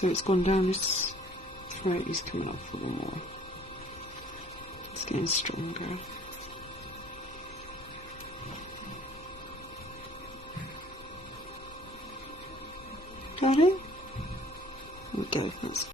So it's gone down his throat, he's coming up a little more. It's getting stronger. Got it? There we go. That's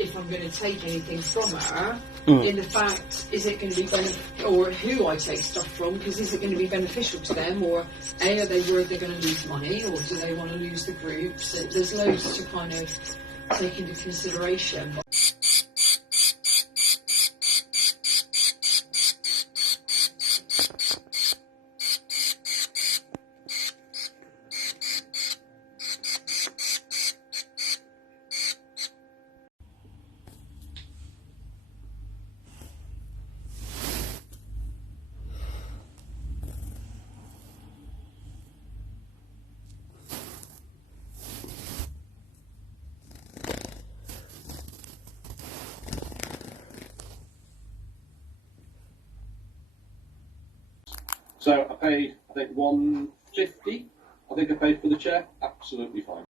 if I'm going to take anything from her, in the fact, is it going to be beneficial, or who I take stuff from, because is it going to be beneficial to them, or A, are they worried they're going to lose money, or do they want to lose the group? So there's loads to kind of take into consideration. So I paid, I think, £150. I think I paid for the chair. Absolutely fine.